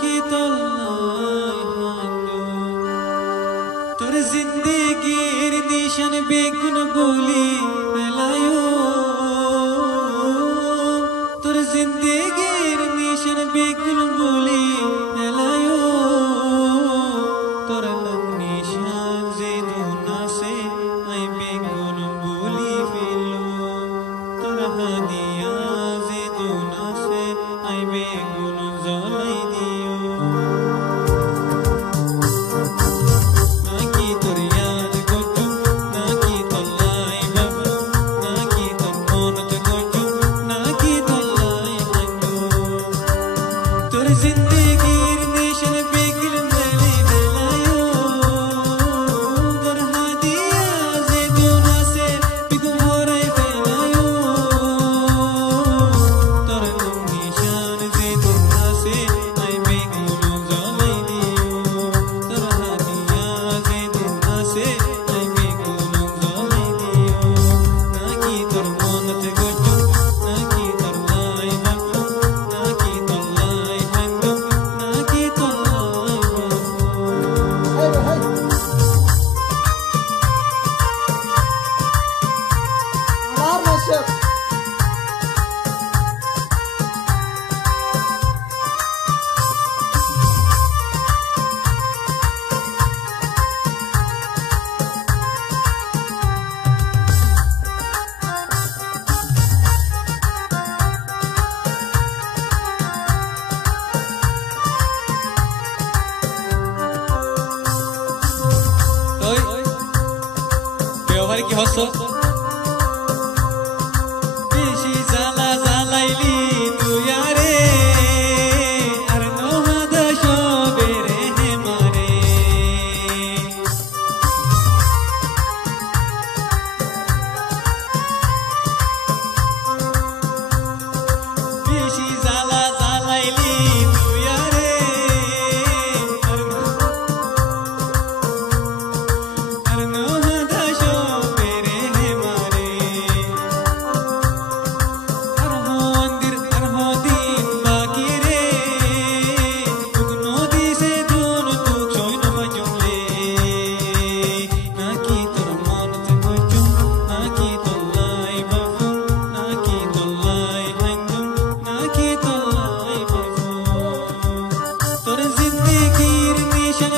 নাকি তল্লাই হাঁটো তোর জিন্দেগির নিশান বেগুন বলি ফেলায়ো তোর জিন্দেগির নিশান বেগুন বলি ফেলায়ো তোর নাম নিশান যে দুনাসে আই বেগুন বলি ফেলো তোর হাদিয়া যে দুনাসে আই বেগুন জ্বলাই দিও নাকি তোর ইয়াদ করতো নাকি তল্লাই বাবু নাকি তোর মনত করতো নাকি তল্লাই হাঁটো তোর জিন্দেগির নিশান বেগুন বলি ফেলায়ো তোর হাদিয়া যে দুনাসে বেগুন ভরাই ফেলায়ো তোর নাম নিশান যে দুনাসে আই বেগুন জ্বলাই দিও তোর হাদিয়া যে দুনাসে আই বেগুন জ্বলাই দিও নাকি তোর মনত করতো নাকি তল্লাই বাবু নাকি তল্লাই হাঁটো নাকি তল্লাই বাবু আমার মাসে ওই ব্যবহার কি হস বেশি জ্বালা জ্বালাইলি তুই আরে আর নহদ সবে রে মারে বেশি জ্বালা জ্বালাইলি তুই আরে আর নহদ সবে রে মারে আর মন্দির আর হদিন বাকি রে তুক নদী সে দোন তুক ছয়ন বাজলে নাকি তোর মনত করছো নাকি তল্লাই বাবু নাকি তল্লাই হাঁটো নাকি তল্লাই বাবু তোর জিন্দেগির নিশান